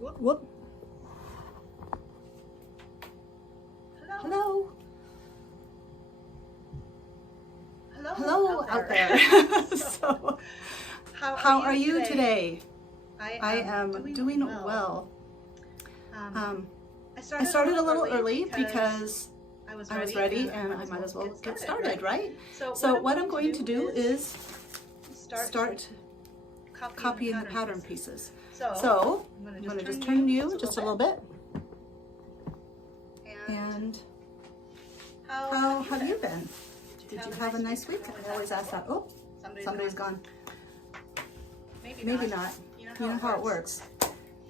Whoop. Whoop. Hello. Hello. Hello out there. So, how are you today? I am doing well. I started a little early because I was ready and I might as well get started, right? So what I'm going to do is start copying the pattern pieces. So I'm going to just turn you just a little bit. And how have you been? Did you have a nice week? I always ask that. Oh, somebody's gone. Maybe not. You know how it works.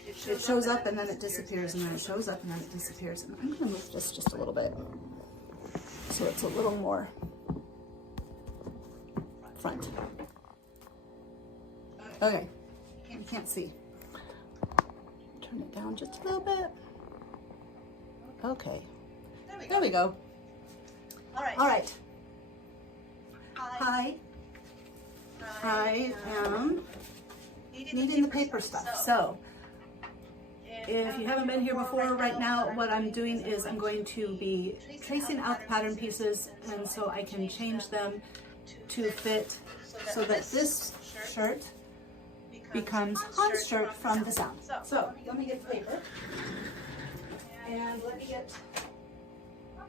It shows up and then it disappears, and then it shows up and then it disappears. And I'm going to move this just a little bit so it's a little more front. Okay, you can't see. Turn it down just a little bit. Okay, there we go. All right. Hi. I am needing the paper stuff. So if you haven't been here before, right now what I'm doing is I'm going to be tracing out the pattern pieces, and so I can change them to fit so that this shirt becomes Han's shirt from the sound. So let me get the paper, and let me get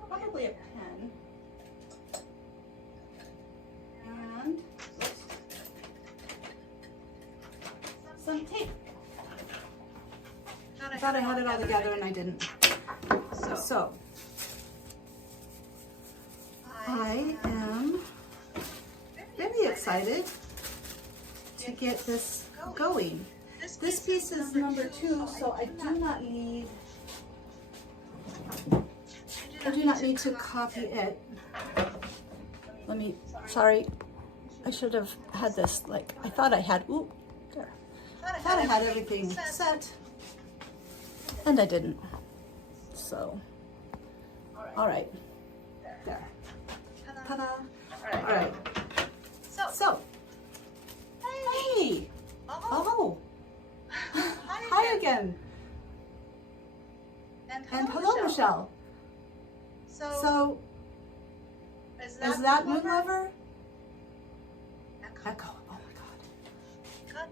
probably a pen, and some tape. I thought I had it all together and I didn't. So I am very excited to get this going. This piece is number 2, so I do not need to copy it. Sorry, I should have had this, like, I thought I had, there. I thought I had everything set, and I didn't. So, all right, there. Ta-da. All right. So, hey. Oh. Hi again. And hello, Michelle. So, is that Moon Lover? Echo. Oh my God.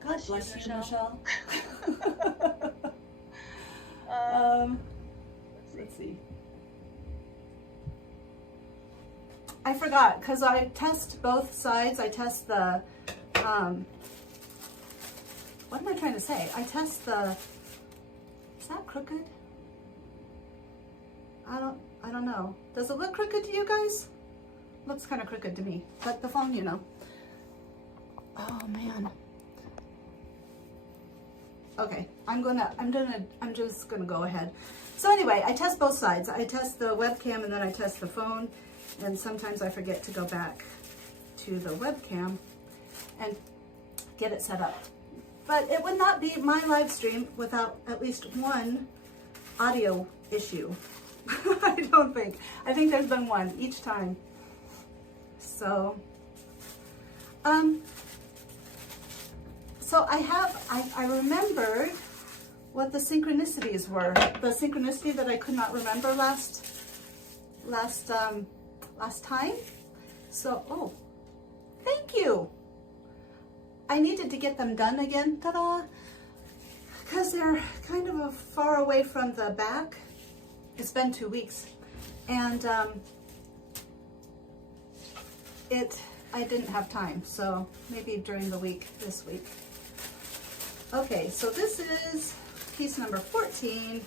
God bless you, Michelle. Let's see. I forgot, because I test both sides. I test the, what am I trying to say? I test the, is that crooked? I don't know. Does it look crooked to you guys? Looks kind of crooked to me, but the phone, you know. Oh man. Okay, I'm just gonna go ahead. So anyway, I test both sides. I test the webcam and then I test the phone, and sometimes I forget to go back to the webcam and get it set up. But it would not be my live stream without at least one audio issue. I don't think. I think there's been one each time. So, so I remembered what the synchronicities were. The synchronicity that I could not remember last time. So, oh, thank you. I needed to get them done again, ta-da, because they're kind of far away from the back. It's been 2 weeks, and I didn't have time, so maybe during the week this week. Okay, so this is piece number 14,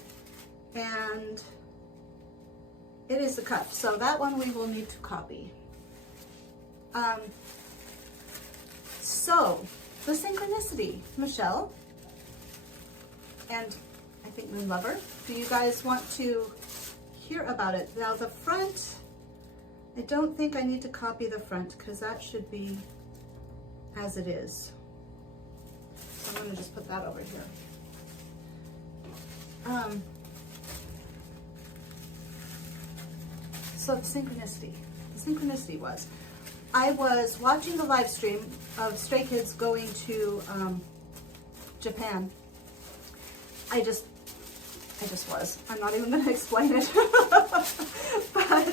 and it is the cuff. So that one we will need to copy. So the synchronicity, Michelle, and I think Moon Lover, do you guys want to hear about it? Now the front, I don't think I need to copy the front because that should be as it is. So I'm going to just put that over here. So the synchronicity was, I was watching the live stream of Stray Kids going to Japan, I just was. I'm not even going to explain it. But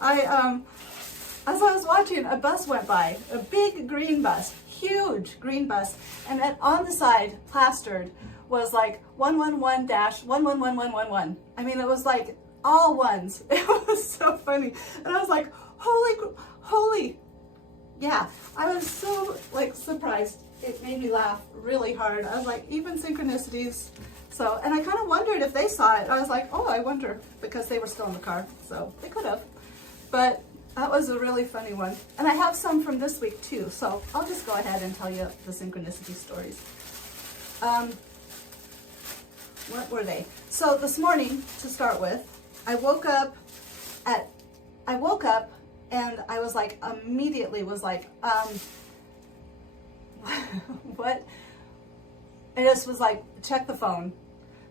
as I was watching, a bus went by, a big green bus, huge green bus, and on the side, plastered, was like 111-111111. I mean, it was like all ones. It was so funny. And I was like, holy, yeah. I was so like surprised. It made me laugh really hard. I was like, even synchronicities. So, and I kind of wondered if they saw it. I was like, oh, I wonder, because they were still in the car. So they could have. But that was a really funny one. And I have some from this week too. So I'll just go ahead and tell you the synchronicity stories. What were they? So this morning, to start with, I woke up and I was like, immediately was like, what? I just was like, check the phone.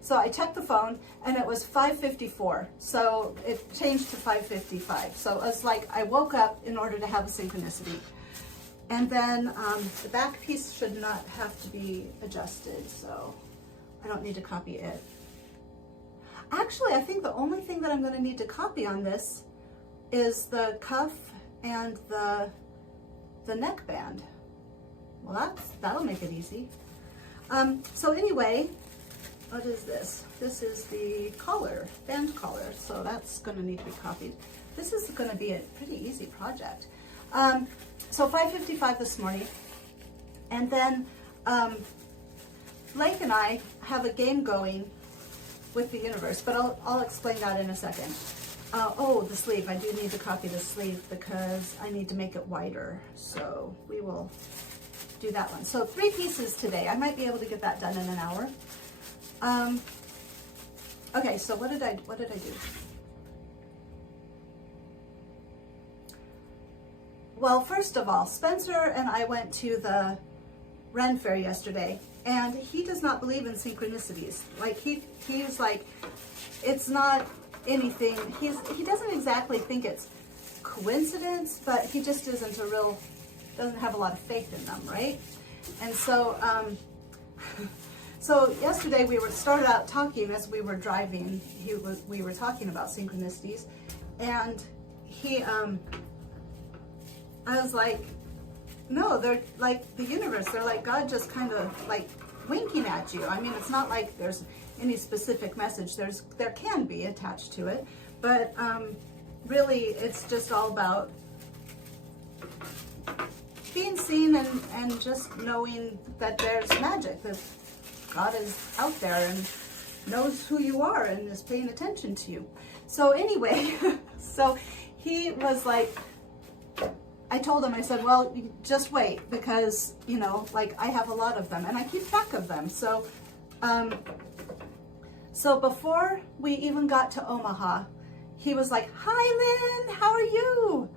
So I checked the phone and it was 5:54. So it changed to 5:55. So it was like, I woke up in order to have a synchronicity. And then the back piece should not have to be adjusted. So I don't need to copy it. Actually, I think the only thing that I'm going to need to copy on this is the cuff and the neckband. Well, that'll make it easy. So anyway, what is this? This is the collar, band collar. So that's going to need to be copied. This is going to be a pretty easy project. So 5:55 this morning, and then Blake and I have a game going with the universe, but I'll explain that in a second. Oh, the sleeve. I do need to copy the sleeve because I need to make it wider. So we will do that one. So 3 pieces today. I might be able to get that done in an hour. Okay, so what did I do? Well, first of all, Spencer and I went to the Ren Fair yesterday, and he does not believe in synchronicities. Like he's like, it's not anything. He doesn't exactly think it's coincidence, but he just doesn't have a lot of faith in them, right? And so, so yesterday we started out talking as we were driving. We were talking about synchronicities, and I was like, no, they're like the universe. They're like God just kind of like winking at you. I mean, it's not like there's any specific message. There can be attached to it, but really it's just all about being seen and just knowing that there's magic, that God is out there and knows who you are and is paying attention to you. So anyway, so he was like, I told him, I said, well, just wait, because, you know, like I have a lot of them and I keep track of them. So, so before we even got to Omaha, he was like, hi, Lynn, how are you?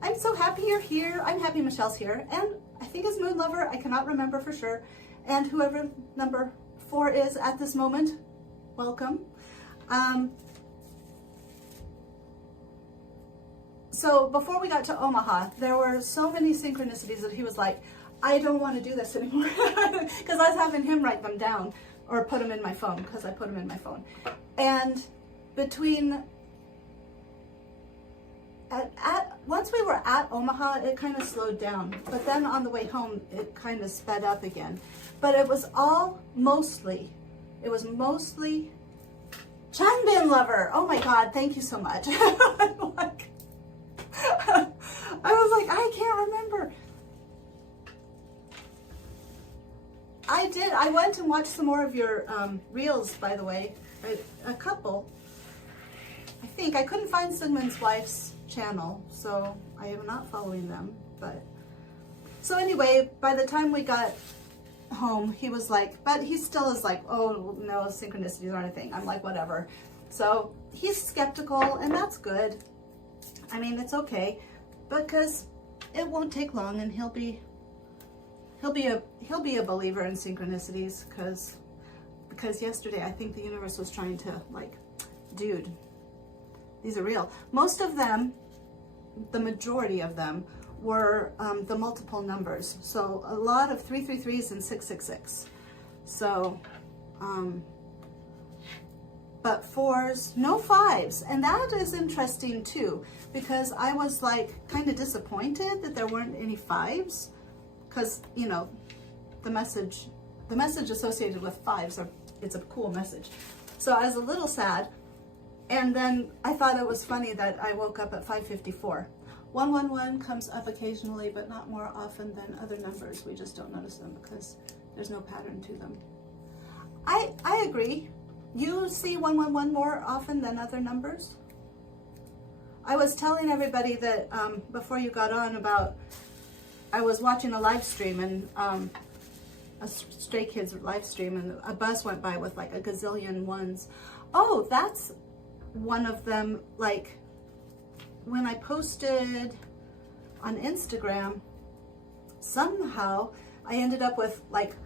I'm so happy you're here. I'm happy Michelle's here. And I think it's Moon Lover. I cannot remember for sure. And whoever number 4 is at this moment, welcome. So before we got to Omaha, there were so many synchronicities that he was like, I don't want to do this anymore. Because I was having him write them down or put them in my phone, because I put them in my phone. And once we were at Omaha, it kind of slowed down. But then on the way home, it kind of sped up again. But it was mostly Chanbin Lover. Oh my God, thank you so much. I was like, I can't remember. I went and watched some more of your reels, by the way. A couple. I think I couldn't find Sigmund's wife's channel, so I am not following them. But so anyway, by the time we got home, he was like, but he still is like, oh no, synchronicities aren't a thing. I'm like, whatever. So he's skeptical, and that's good. I mean, it's okay, because it won't take long, and he'll be a believer in synchronicities, because yesterday I think the universe was trying to like, dude, these are real. Most of them, the majority of them, were the multiple numbers. So a lot of 333s and 666. So but 4s, no 5s. And that is interesting too, because I was like kind of disappointed that there weren't any 5s, because, you know, the message associated with 5s it's a cool message. So I was a little sad. And then I thought it was funny that I woke up at 5:54. 111 comes up occasionally, but not more often than other numbers. We just don't notice them because there's no pattern to them. I agree. You see 111 more often than other numbers? I was telling everybody that before you got on about, I was watching a live stream, and a Stray Kids live stream, and a bus went by with like a gazillion ones. Oh, that's one of them. Like when I posted on Instagram, somehow I ended up with like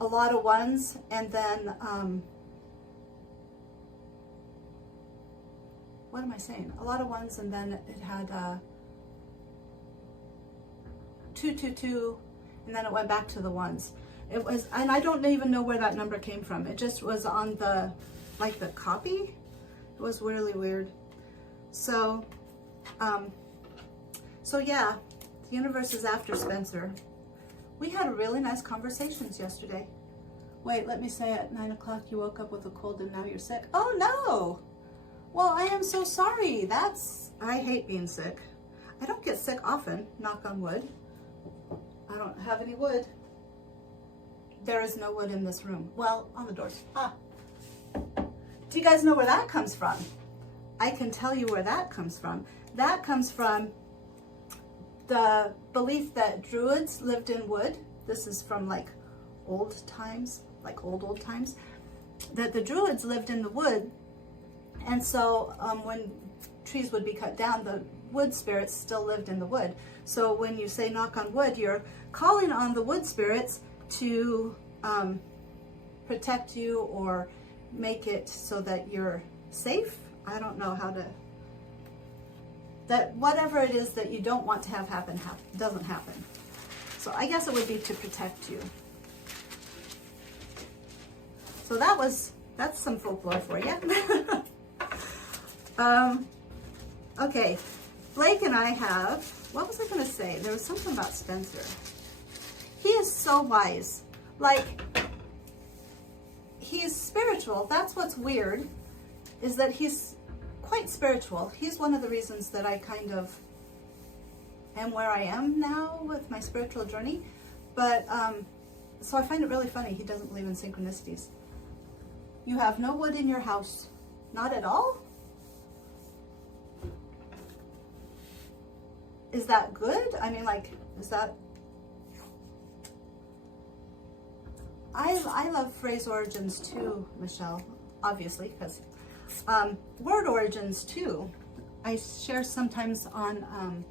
a lot of ones, and then what am I saying? A lot of ones, and then it had 222, and then it went back to the ones. It was, and I don't even know where that number came from. It just was on the, like the copy. It was really weird. So, so yeah, the universe is after Spencer. We had really nice conversations yesterday. Wait, let me say at 9 o'clock you woke up with a cold and now you're sick. Oh no! Well, I am so sorry. I hate being sick. I don't get sick often, knock on wood. I don't have any wood. There is no wood in this room. Well, on the doors. Ah. Do you guys know where that comes from? I can tell you where that comes from. That comes from the belief that Druids lived in wood. This is from like old times, like old times, that the Druids lived in the wood. And so when trees would be cut down, the wood spirits still lived in the wood. So when you say knock on wood, you're calling on the wood spirits to protect you or make it so that you're safe. I don't know how to, that whatever it is that you don't want to have happen, doesn't happen. So I guess it would be to protect you. So that's some folklore for you. Okay, Blake and I have, what was I going to say? There was something about Spencer. He is so wise. Like, he's spiritual. That's what's weird, is that he's quite spiritual. He's one of the reasons that I kind of am where I am now with my spiritual journey. But, so I find it really funny. He doesn't believe in synchronicities. You have no wood in your house. Not at all? Is that good? I mean, like, is that... I love phrase origins too, Michelle, obviously, because word origins too. I share sometimes on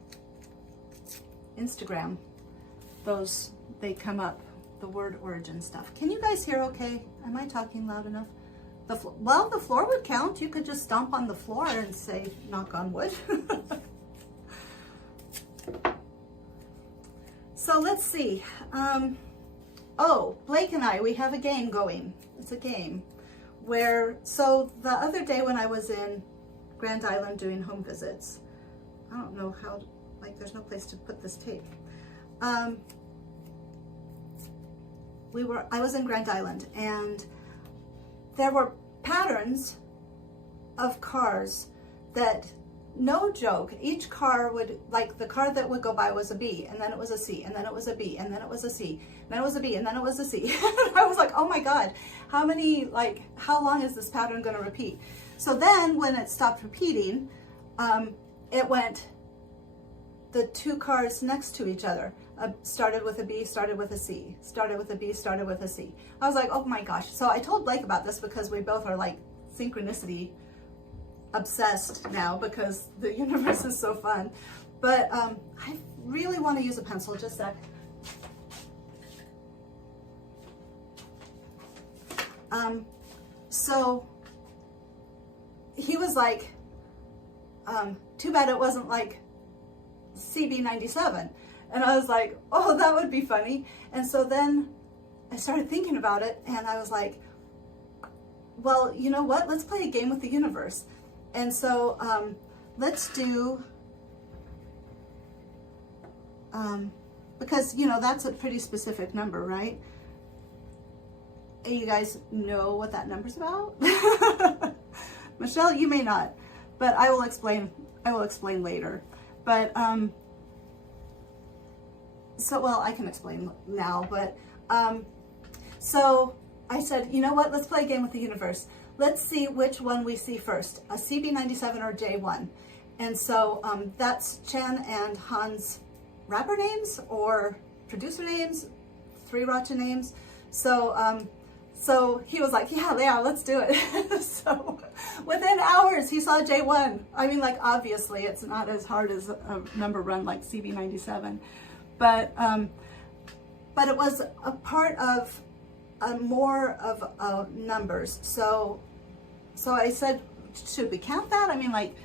Instagram. They come up, the word origin stuff. Can you guys hear okay? Am I talking loud enough? Well, the floor would count. You could just stomp on the floor and say, knock on wood. So let's see. Oh, Blake and I, we have a game going. It's a game where, so the other day when I was in Grand Island doing home visits, I don't know how, like there's no place to put this tape. I was in Grand Island, and there were patterns of cars that, no joke, each car would, like the car that would go by was a B, and then it was a C, and then it was a B, and then it was a C, and then it was a B, and then it was a C. I was like, oh my God, how long is this pattern going to repeat? So then when it stopped repeating, it went, the two cars next to each other started with a B, started with a C, started with a B, started with a C. I was like, oh my gosh. So I told Blake about this because we both are like synchronicity obsessed now because the universe is so fun. But I really want to use a pencil, just a sec. So he was like, too bad it wasn't like CB97. And I was like, oh, that would be funny. And so then I started thinking about it, and I was like, well, you know what? Let's play a game with the universe. And so let's do, because, you know, that's a pretty specific number, right? You guys know what that number's about? Michelle, you may not, but I will explain later. But, so, well, I can explain now, but, so I said, you know what, let's play a game with the universe. Let's see which one we see first, a CB97 or J1. And so that's Chen and Han's rapper names or producer names, 3RACHA names. So, so he was like, yeah, let's do it. So within hours, he saw J1. I mean, like, obviously it's not as hard as a number run like CB97, but it was a part of more of numbers. So I said, should we count that? I mean, like,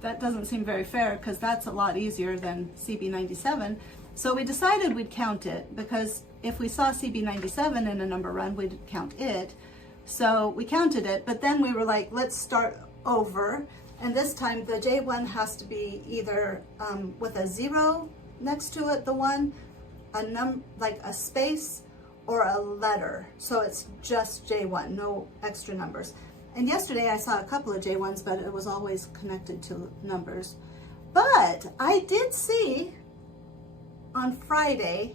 that doesn't seem very fair because that's a lot easier than CB97. So we decided we'd count it because if we saw CB97 in a number run, we'd count it. So we counted it, but then we were like, let's start over. And this time the J1 has to be either with a 0 next to it, the one, like a space or a letter. So it's just J1, no extra numbers. And yesterday I saw a couple of J1s, but it was always connected to numbers. But I did see on Friday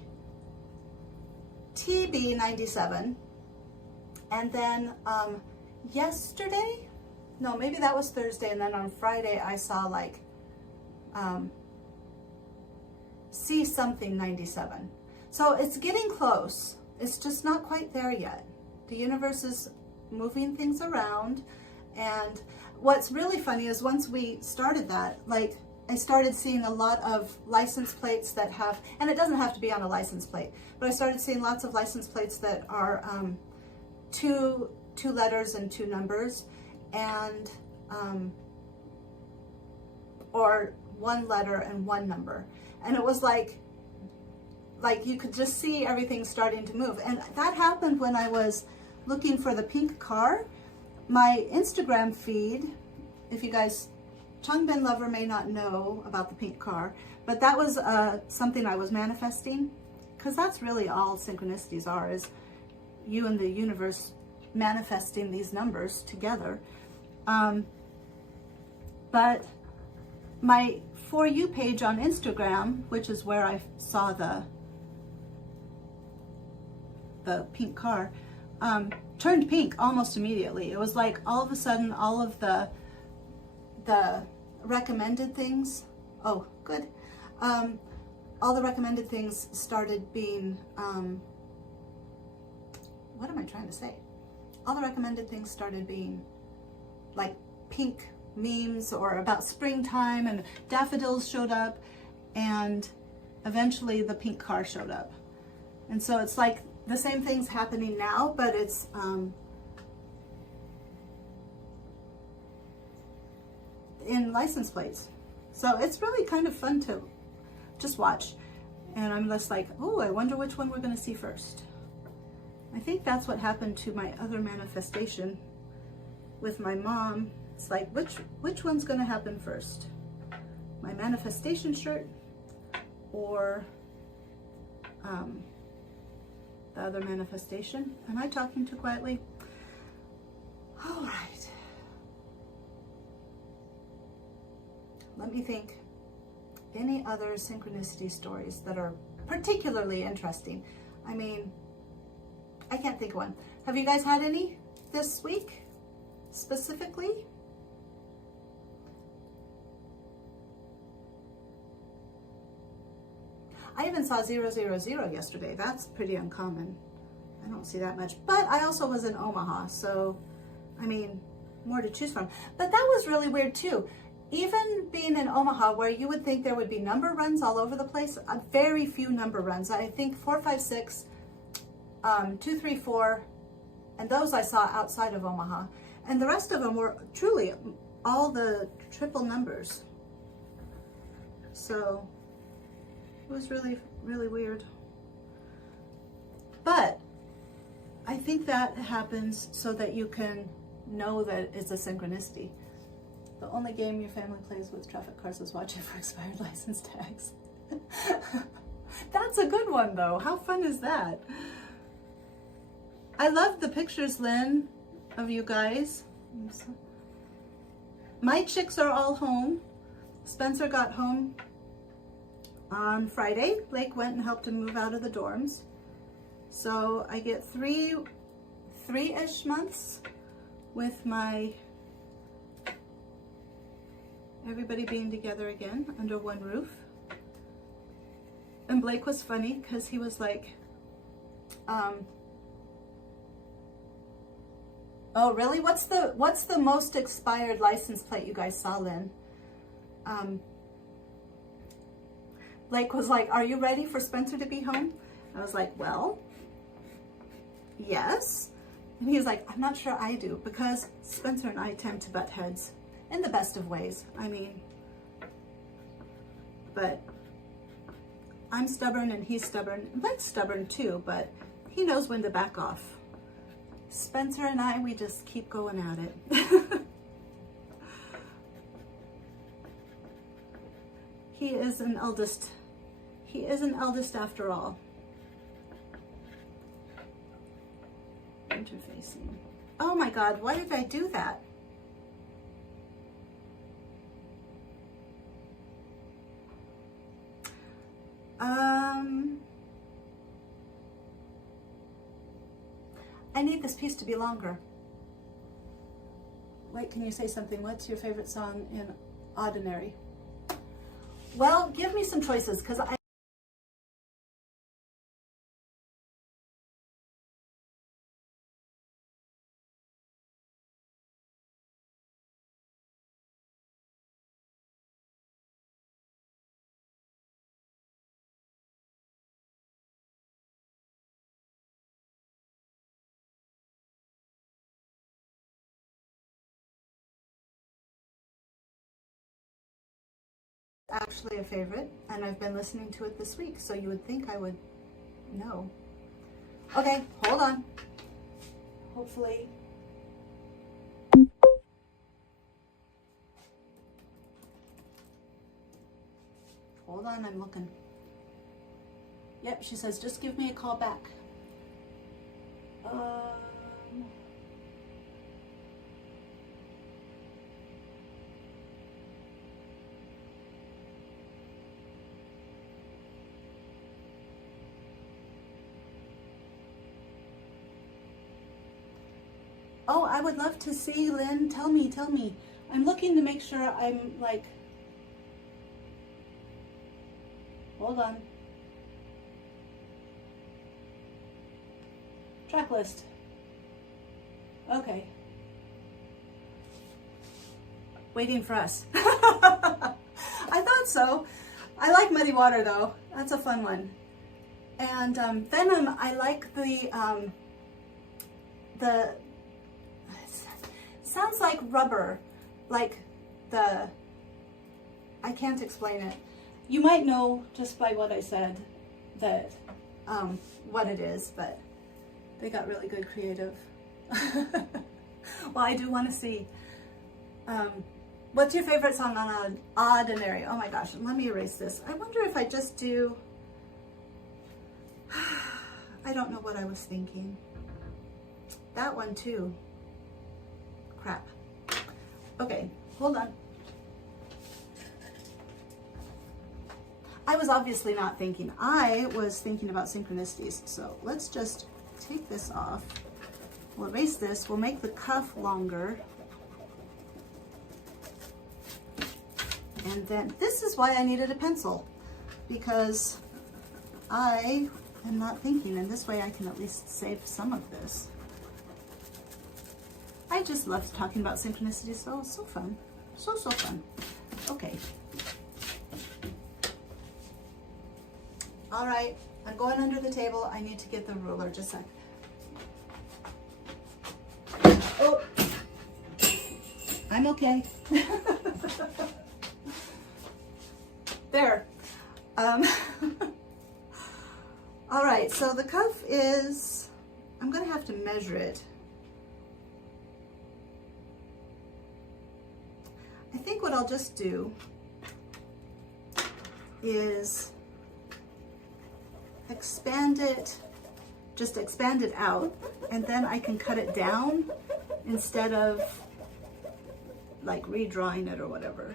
TB97, and then yesterday, no, maybe that was Thursday, and then on Friday I saw like C something 97. So it's getting close. It's just not quite there yet. The universe is moving things around, and what's really funny is once we started that, like, I started seeing a lot of license plates that have, and it doesn't have to be on a license plate, but I started seeing lots of license plates that are two letters and 2 numbers, and or 1 letter and 1 number. And it was like you could just see everything starting to move. And that happened when I was looking for the pink car. My Instagram feed, if you guys, Changbin Lover may not know about the pink car, but that was something I was manifesting, because that's really all synchronicities are, is you and the universe manifesting these numbers together. But my For You page on Instagram, which is where I saw the pink car, turned pink almost immediately. It was like all of a sudden all of the recommended things, oh good, all the recommended things started being, what am I trying to say? All the recommended things started being like pink memes or about springtime, and daffodils showed up, and eventually the pink car showed up. And so it's like the same thing's happening now, but it's in license plates. So it's really kind of fun to just watch. And I'm just like, oh, I wonder which one we're going to see first. I think that's what happened to my other manifestation with my mom. It's like, which one's going to happen first? My manifestation shirt or the other manifestation? Am I talking too quietly? All right. Let me think. Any other synchronicity stories that are particularly interesting? I mean, I can't think of one. Have you guys had any this week specifically? I even saw 000 yesterday. That's pretty uncommon. I don't see that much. But I also was in Omaha, so, I mean, more to choose from. But that was really weird too. Even being in Omaha, where you would think there would be number runs all over the place, very few number runs. I think 4, 5, 6, 2, 3, 4, and those I saw outside of Omaha. And the rest of them were truly all the triple numbers. So it was really, really weird. But I think that happens so that you can know that it's a synchronicity. The only game your family plays with traffic cars is watching for expired license tags. That's a good one though. How fun is that? I love the pictures, Lynn, of you guys. My chicks are all home. Spencer got home on Friday. Blake went and helped him move out of the dorms. So I get three-ish months with my everybody being together again under one roof. And Blake was funny because he was like, oh really? What's the most expired license plate you guys saw, Lynn? Blake was like, are you ready for Spencer to be home? I was like, well, yes. And he was like, I'm not sure I do, because Spencer and I tend to butt heads in the best of ways. I mean, but I'm stubborn and he's stubborn. Blake's stubborn too, but he knows when to back off. Spencer and I, we just keep going at it. He is an eldest. He is an eldest after all. Interfacing. Oh my God, why did I do that? I need this piece to be longer. Wait, can you say something? What's your favorite song in Ordinary? Well, give me some choices, because actually a favorite, and I've been listening to it this week, so you would think I would know. Okay, hold on. Hopefully. Hold on, I'm looking. Yep, she says, just give me a call back. Oh, I would love to see, Lynn. Tell me. I'm looking to make sure I'm like, hold on. Track list. Okay. Waiting for us. I thought so. I like Muddy Water though. That's a fun one. And Venom, I like the sounds like rubber, like I can't explain it. You might know just by what I said that what it is, but they got really good creative. Well, I do want to see. What's your favorite song on Ordinary? Oh my gosh, let me erase this. I wonder if I just do, I don't know what I was thinking. That one too. Crap. Okay, hold on. I was obviously not thinking. I was thinking about synchronicities. So let's just take this off. We'll erase this. We'll make the cuff longer. And then this is why I needed a pencil, because I am not thinking, and this way I can at least save some of this. I just love talking about synchronicity, so it's so fun. So fun. Okay. All right, I'm going under the table. I need to get the ruler, just a sec. Oh, I'm okay. There. All right, so the cuff is, I'm gonna have to measure it. what I'll just do is expand it, just expand it out, and then I can cut it down instead of like redrawing it or whatever.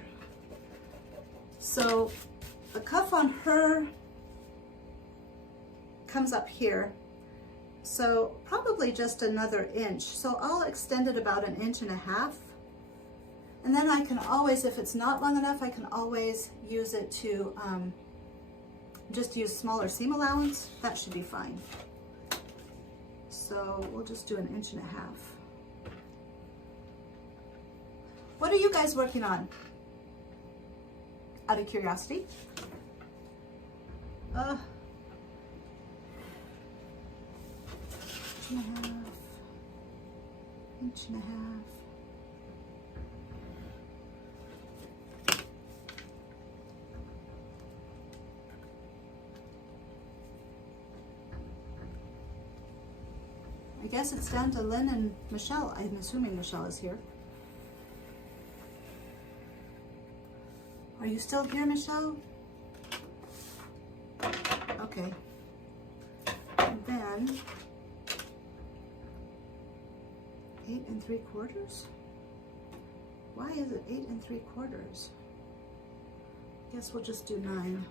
So the cuff on her comes up here, so probably just another inch. So I'll extend it about 1.5 inches. And then I can always, if it's not long enough, I can always use it to just use smaller seam allowance. That should be fine. So we'll just do 1.5 inches. What are you guys working on? Out of curiosity. Inch and a half. I guess it's down to Lynn and Michelle. I'm assuming Michelle is here. Are you still here, Michelle? Okay. And then 8 3/4. Why is it 8 3/4? Guess we'll just do 9.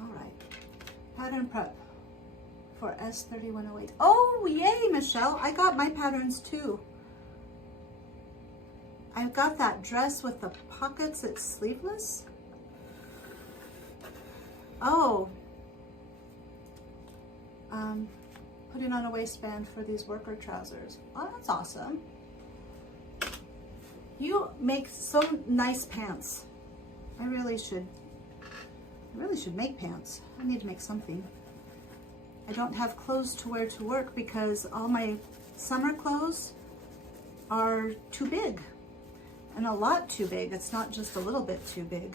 All right. Pattern prep for S3108. Oh, yay, Michelle. I got my patterns too. I got that dress with the pockets. It's sleeveless. Oh. Putting on a waistband for these worker trousers. Oh, that's awesome. You make so nice pants. I really should make pants. I need to make something. I don't have clothes to wear to work because all my summer clothes are too big, and a lot too big. It's not just a little bit too big.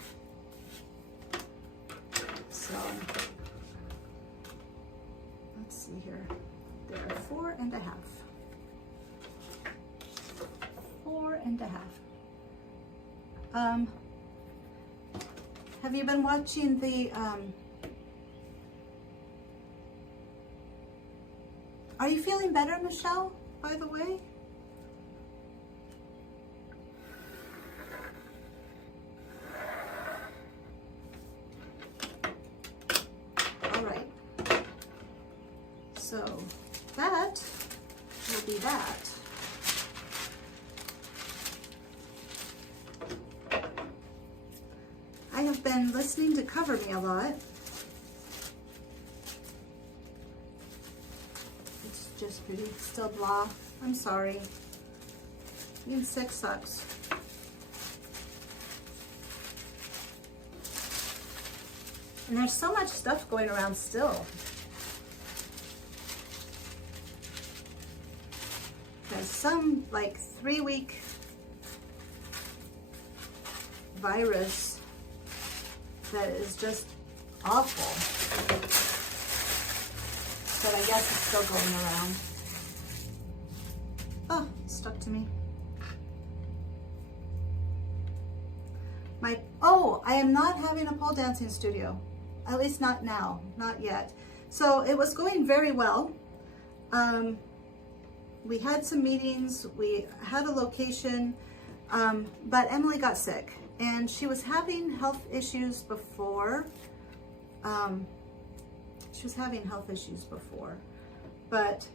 So let's see here. There are 4 1/2. 4 1/2. Have you been watching the, are you feeling better, Michelle, by the way? All right. So that will be that. I have been listening to Cover Me a lot. It's just pretty. Still blah. I'm sorry. Being sick sucks. And there's so much stuff going around still. There's some like 3-week virus that is just awful, but I guess it's still going around. Oh, it stuck to me. I am not having a pole dancing studio, at least not now, not yet. So it was going very well. We had some meetings, we had a location, but Emily got sick. And she was having health issues before. But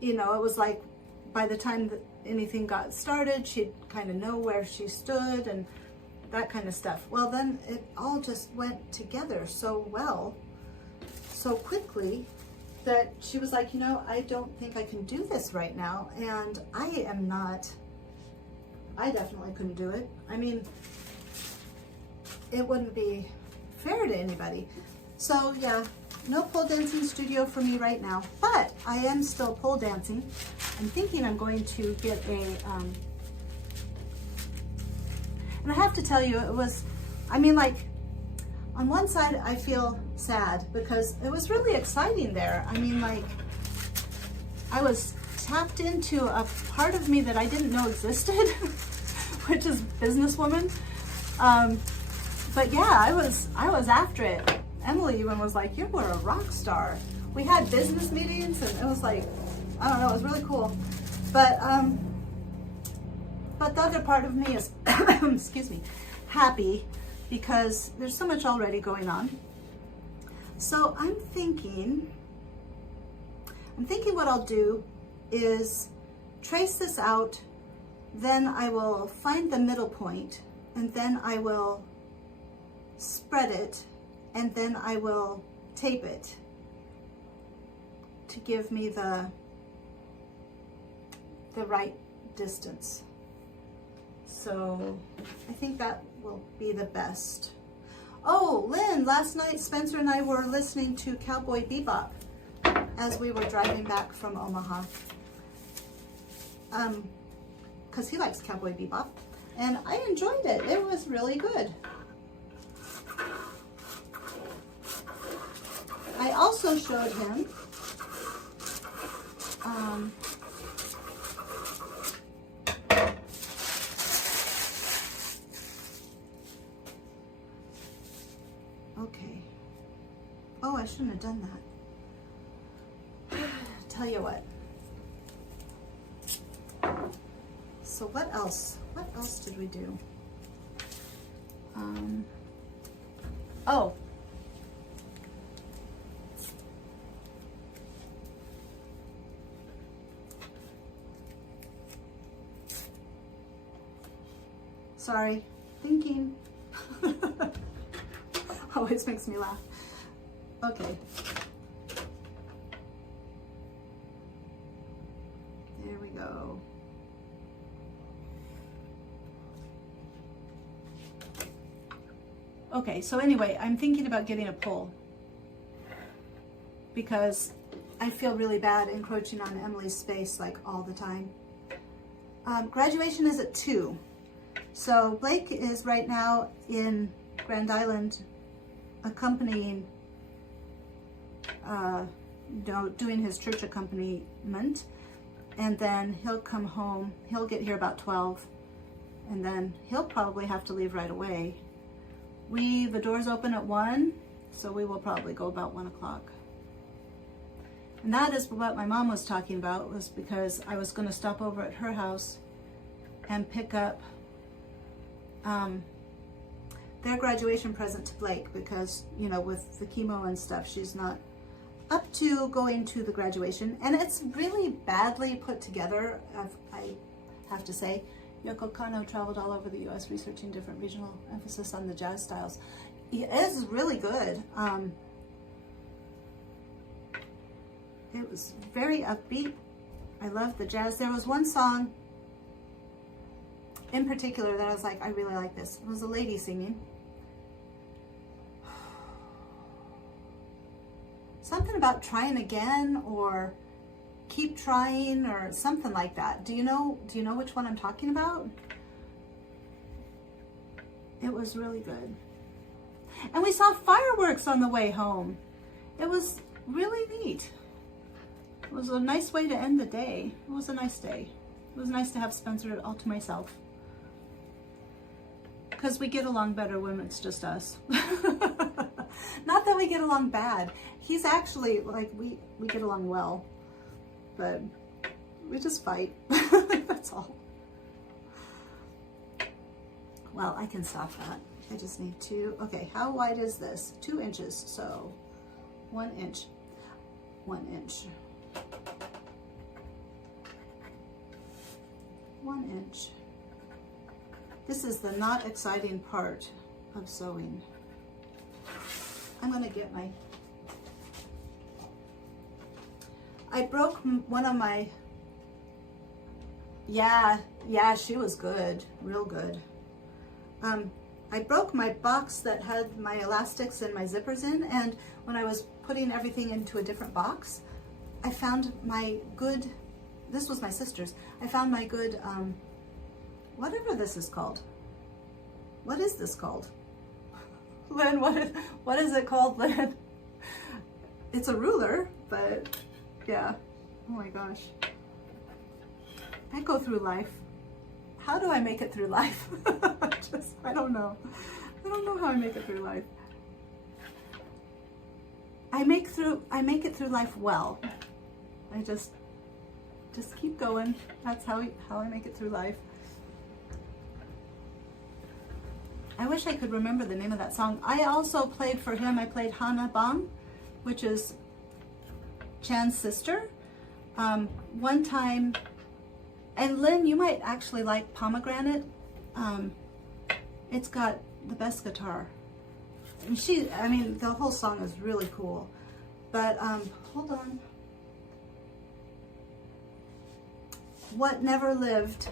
you know, it was like by the time that anything got started, she'd kind of know where she stood and that kind of stuff. Well, then it all just went together so well, so quickly, that she was like, you know, I don't think I can do this right now. And I definitely couldn't do it. I mean, it wouldn't be fair to anybody. So yeah, no pole dancing studio for me right now, but I am still pole dancing. I'm thinking I'm going to get a, and I have to tell you, it was, I mean, like, on one side I feel sad because it was really exciting there. I mean, like, I was tapped into a part of me that I didn't know existed, which is businesswoman. But yeah, I was after it. Emily even was like, "You were a rock star." We had business meetings, and it was like, I don't know, it was really cool. But the other part of me is, excuse me, happy because there's so much already going on. So I'm thinking what I'll do is trace this out, then I will find the middle point, and then I will spread it, and then I will tape it to give me the right distance. So I think that will be the best. Oh, Lynn, last night Spencer and I were listening to Cowboy Bebop as we were driving back from Omaha. Because he likes Cowboy Bebop, and I enjoyed it. It was really good. I also showed him okay. Oh, I shouldn't have done that. Tell you what. So what else? What else did we do? Oh. Sorry, thinking. Always makes me laugh. Okay. There we go. Okay, so anyway, I'm thinking about getting a pole because I feel really bad encroaching on Emily's space like all the time. Graduation is at 2. So Blake is right now in Grand Island accompanying, doing his church accompaniment, and then he'll come home. He'll get here about 12, and then he'll probably have to leave right away. The doors open at 1, so we will probably go about 1 o'clock. And that is what my mom was talking about, was because I was going to stop over at her house and pick up their graduation present to Blake, because, you know, with the chemo and stuff, she's not up to going to the graduation. And it's really badly put together, I have to say. Yoko Kanno traveled all over the U.S. researching different regional emphasis on the jazz styles. It is really good. It was very upbeat. I love the jazz. There was one song in particular that I was like, I really like this. It was a lady singing. Something about trying again, or keep trying, or something like that. Do you know which one I'm talking about? It was really good. And we saw fireworks on the way home. It was really neat. It was a nice way to end the day. It was a nice day. It was nice to have Spencer all to myself. Because we get along better when it's just us. Not that we get along bad. He's actually, like, we get along well. But we just fight. That's all. Well, I can stop that. I just need to, okay, how wide is this? 2 inches, so 1 inch. 1 inch. 1 inch. This is the not exciting part of sewing. I'm gonna get my, I broke one of my, yeah, she was good, real good. I broke my box that had my elastics and my zippers in, and when I was putting everything into a different box, I found my good, this was my sister's, I found my good, whatever this is called. What is this called? Lynn, what is it called, Lynn? it's a ruler, but yeah. Oh my gosh. I go through life. How do I make it through life? I don't know. I don't know how I make it through life. I make it through life well. I just keep going. That's how I make it through life. I wish I could remember the name of that song. I also played for him, I played Hana Bang, which is Chan's sister. One time, and Lynn, you might actually like Pomegranate. It's got the best guitar. And the whole song is really cool. But hold on. What Never Lived,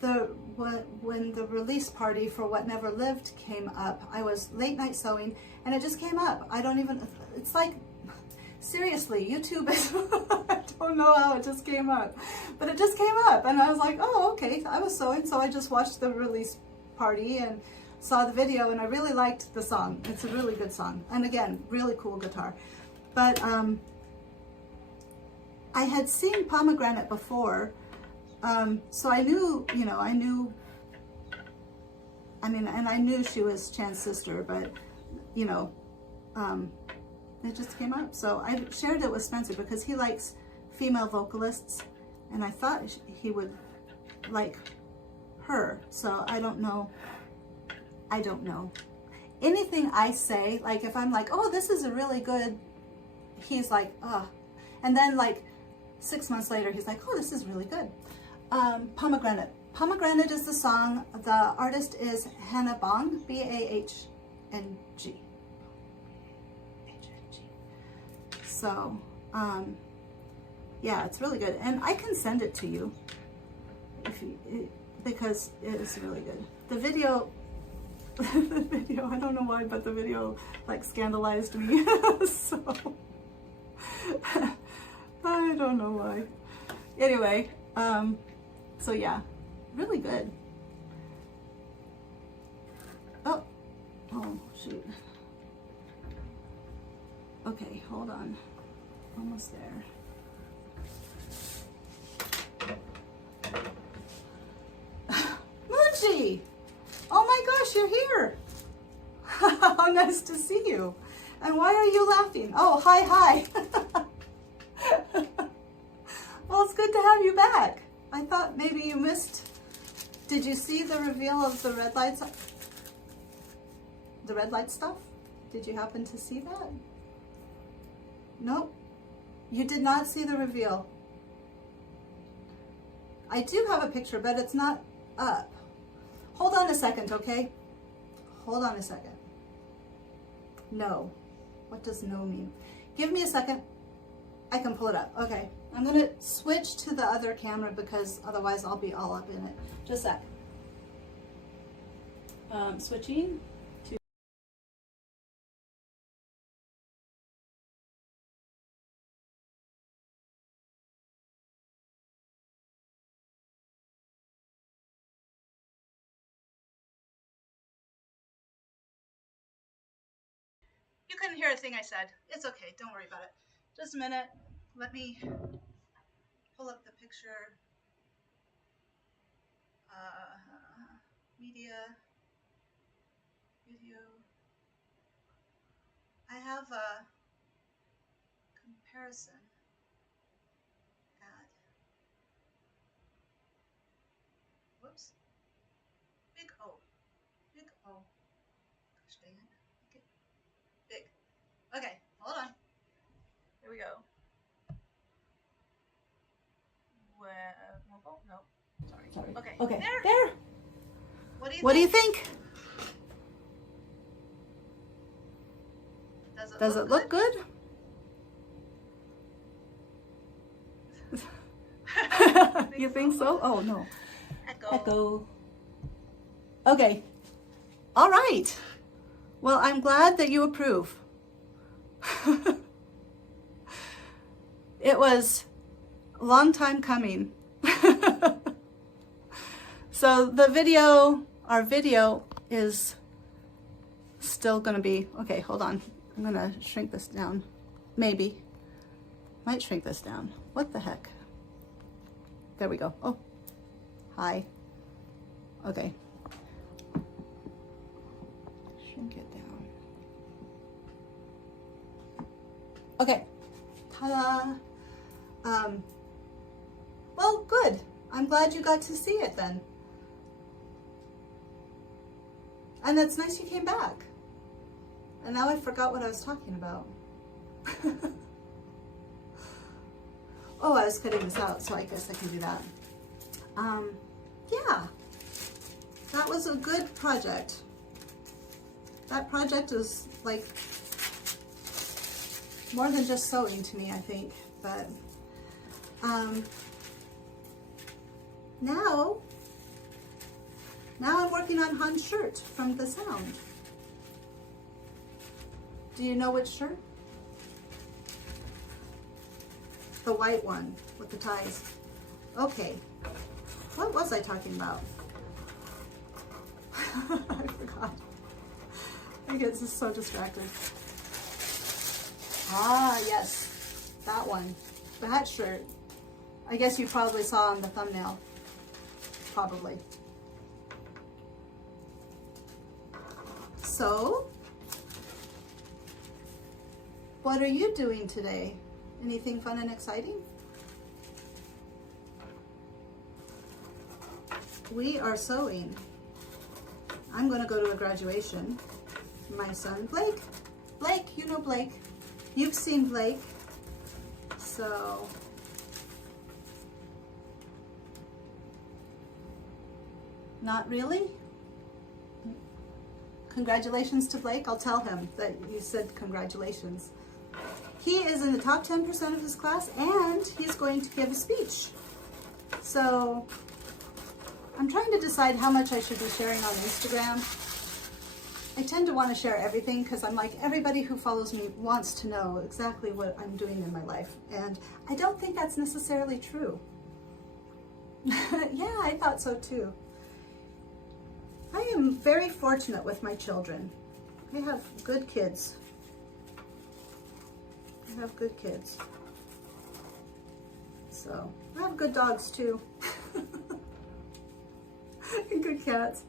when the release party for What Never Lived came up, I was late night sewing and it just came up. It's like, seriously, YouTube is, I don't know how it just came up, but it just came up and I was like, oh, okay. I was sewing, so I just watched the release party and saw the video and I really liked the song. It's a really good song. And again, really cool guitar. But I had seen Pomegranate before, so I knew, I knew she was Chan's sister, but, it just came up. So I shared it with Spencer because he likes female vocalists, and I thought he would like her. So I don't know. Anything I say, like if I'm like, oh, this is a really good, he's like, oh. And then like 6 months later, he's like, oh, this is really good. Pomegranate. Pomegranate is the song. The artist is Hana Bang, B-A-H-N-G. So, yeah, it's really good. And I can send it to you, because it is really good. The video, I don't know why, but the video like scandalized me. So, I don't know why. Anyway, so yeah, really good. Oh, shoot. Okay, hold on. Almost there. Moonji! Oh my gosh, you're here! How nice to see you. And why are you laughing? Oh, hi. Well, it's good to have you back. I thought maybe you missed. Did you see the reveal of the red lights? The red light stuff? Did you happen to see that? Nope. You did not see the reveal. I do have a picture, but it's not up. Hold on a second, okay? Hold on a second. No. What does no mean? Give me a second. I can pull it up. Okay. I'm going to switch to the other camera because otherwise I'll be all up in it. Just a sec. Switching to... You couldn't hear a thing I said. It's okay. Don't worry about it. Just a minute. Let me pull up the picture. Media. Video. I have a comparison ad. Whoops. Big O. Big O. Gosh dang it. Okay. Big. Okay, hold on. Here we go. Mobile? No. Sorry. Okay. There. What do you think? Does it look good? You think so? Oh no. Echo. Okay. All right. Well, I'm glad that you approve. It was a long time coming. So our video is still gonna be, okay, hold on. I'm gonna shrink this down. Maybe. Might shrink this down. What the heck? There we go. Oh, hi. Okay. Shrink it down. Okay. Ta-da! Well, good. I'm glad you got to see it then. And it's nice you came back. And now I forgot what I was talking about. Oh, I was cutting this out, so I guess I can do that. Yeah, that was a good project. That project was like more than just sewing to me, I think. But now I'm working on Han's shirt from The Sound. Do you know which shirt? The white one with the ties. Okay, what was I talking about? I forgot. I get just so distracted. Ah, yes, that one, that shirt. I guess you probably saw on the thumbnail, probably. So, what are you doing today? Anything fun and exciting? We are sewing. I'm going to go to a graduation. My son, Blake, you know Blake. You've seen Blake. So, not really? Congratulations to Blake. I'll tell him that you said congratulations. He is in the top 10% of his class, and he's going to give a speech. So I'm trying to decide how much I should be sharing on Instagram. I tend to want to share everything because I'm like, everybody who follows me wants to know exactly what I'm doing in my life. And I don't think that's necessarily true. Yeah, I thought so too. I am very fortunate with my children. I have good kids. I have good kids. So, I have good dogs too. And good cats.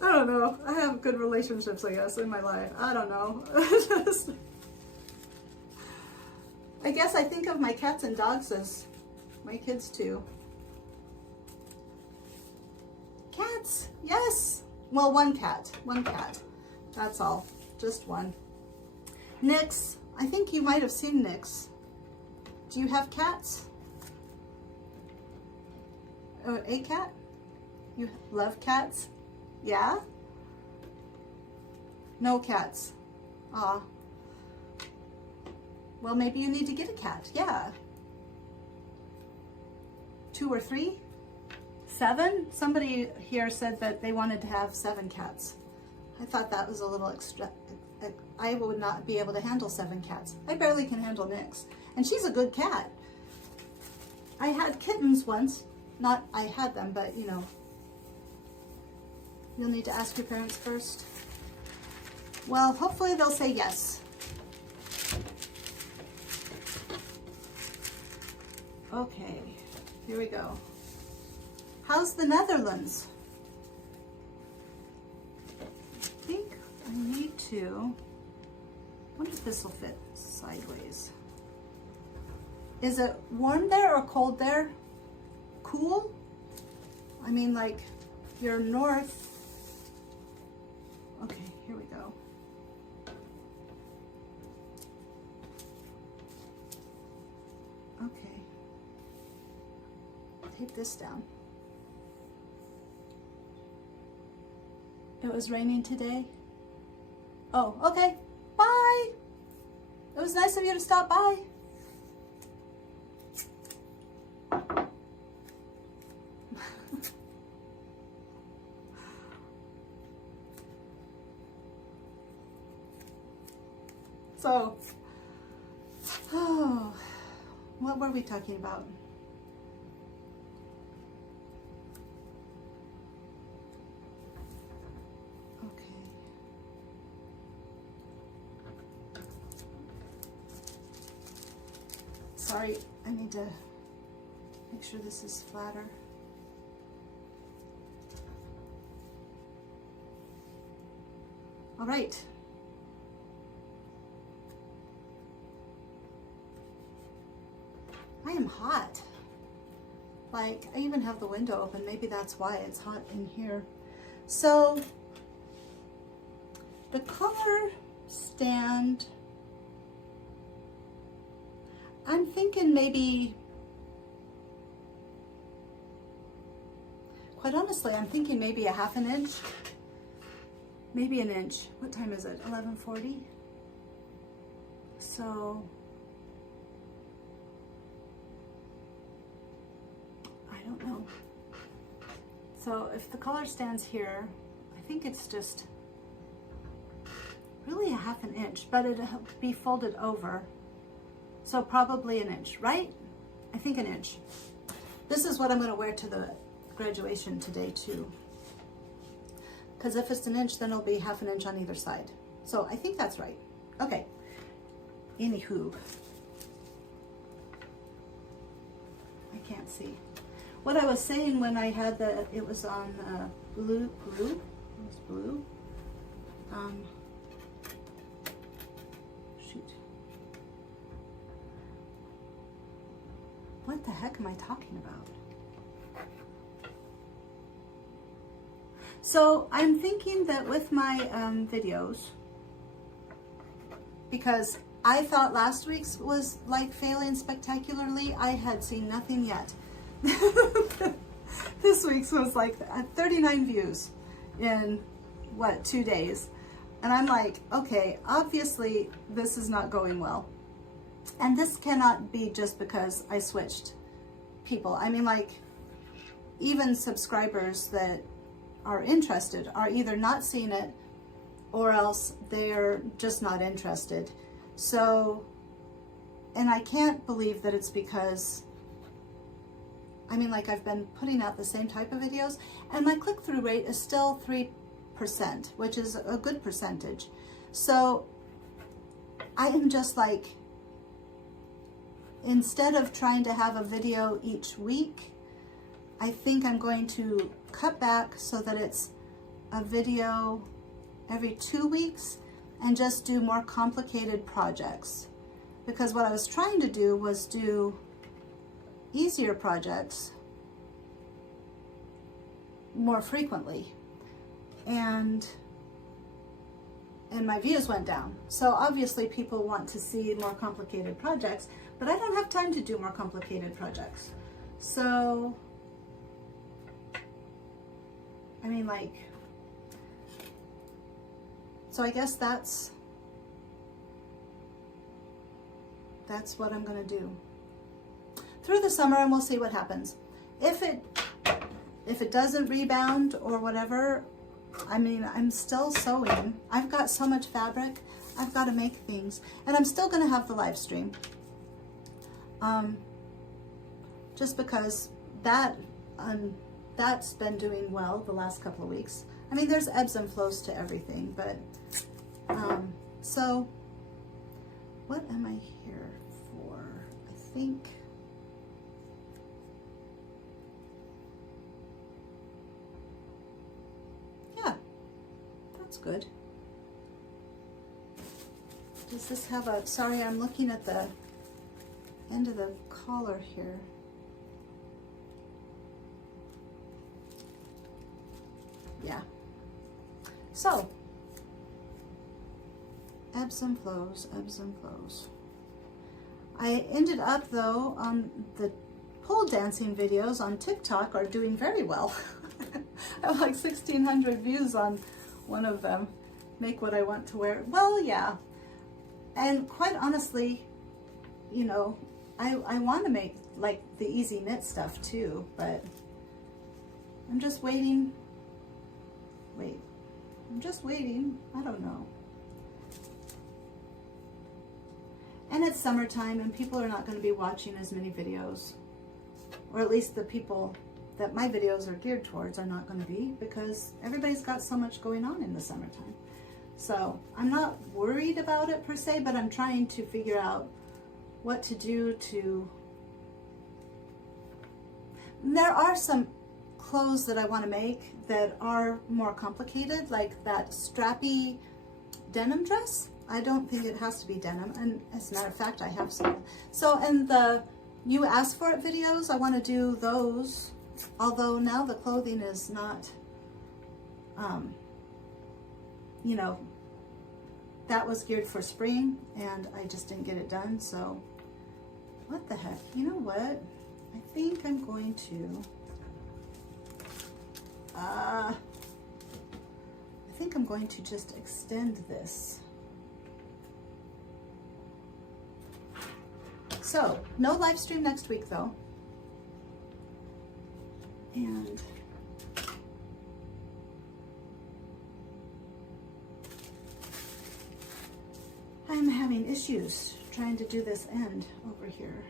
I don't know. I have good relationships, I guess, in my life. I don't know. I guess I think of my cats and dogs as my kids too. Cats, yes. Well, one cat. That's all. Just one. Nix. I think you might have seen Nix. Do you have cats? A cat? You love cats? Yeah? No cats. Aw. Well, maybe you need to get a cat. Yeah. 2 or 3? 7? Somebody here said that they wanted to have 7 cats. I thought that was a little extra. I would not be able to handle 7 cats. I barely can handle Nix. And she's a good cat. I had kittens once. Not I had them, but you know. You'll need to ask your parents first. Well, hopefully they'll say yes. Okay, here we go. How's the Netherlands? I think I need to, I wonder if this will fit sideways. Is it warm there or cold there? Cool? I mean, like, you're north. Okay, here we go. Okay. Tape this down. It was raining today. Oh, okay. Bye. It was nice of you to stop by. So, oh, what were we talking about? sorry, I need to make sure this is flatter. All right. I am hot. Like, I even have the window open. Maybe that's why it's hot in here. So, the color stand, I'm thinking maybe, quite honestly, I'm thinking maybe a half an inch. Maybe an inch. What time is it? 11:40? So, I don't know. So if the collar stands here, I think it's just really a half an inch, but it'll be folded over. So probably an inch, right? I think an inch. This is what I'm gonna wear to the graduation today too. Because if it's an inch, then it'll be half an inch on either side. So I think that's right. Okay, anywho. I can't see. What I was saying when I had it was on blue, it was blue. Shoot. What the heck am I talking about? So I'm thinking that with my videos, because I thought last week's was like failing spectacularly, I had seen nothing yet. This week's was like 39 views in what, 2 days. And I'm like, okay, obviously this is not going well. And this cannot be just because I switched people. I mean, like, even subscribers that are interested are either not seeing it or else they're just not interested. So, and I can't believe that it's because, I mean, like, I've been putting out the same type of videos and my click-through rate is still 3%, which is a good percentage. So I am just like, instead of trying to have a video each week, I think I'm going to cut back so that it's a video every 2 weeks and just do more complicated projects. Because what I was trying to do was do easier projects more frequently, and my views went down. So obviously people want to see more complicated projects, but I don't have time to do more complicated projects. So I mean, like, so I guess that's what I'm gonna do through the summer, and we'll see what happens. If it doesn't rebound or whatever, I mean, I'm still sewing. I've got so much fabric. I've got to make things, and I'm still gonna have the live stream. Just because that's been doing well the last couple of weeks. I mean, there's ebbs and flows to everything, but so what am I here for? I think that's good. Does this have a, sorry, I'm looking at the end of the collar here. Yeah. So, ebbs and flows, ebbs and flows. I ended up though on the pole dancing videos on TikTok are doing very well. I have like 1,600 views on one of them. Make what I want to wear. Well, yeah. And quite honestly, you know, I want to make like the easy knit stuff too, but I'm just waiting. I'm just waiting. I don't know. And it's summertime and people are not going to be watching as many videos, or at least the people that my videos are geared towards are not going to be, because everybody's got so much going on in the summertime. So I'm not worried about it per se, but I'm trying to figure out what to do to... There are some clothes that I want to make that are more complicated, like that strappy denim dress. I don't think it has to be denim, and as a matter of fact, I have some. So in the You Asked For It videos, I want to do those, although now the clothing is not, you know, that was geared for spring, and I just didn't get it done, so what the heck? You know what? I think I'm going to, just extend this. So, no live stream next week though. And I'm having issues trying to do this end over here.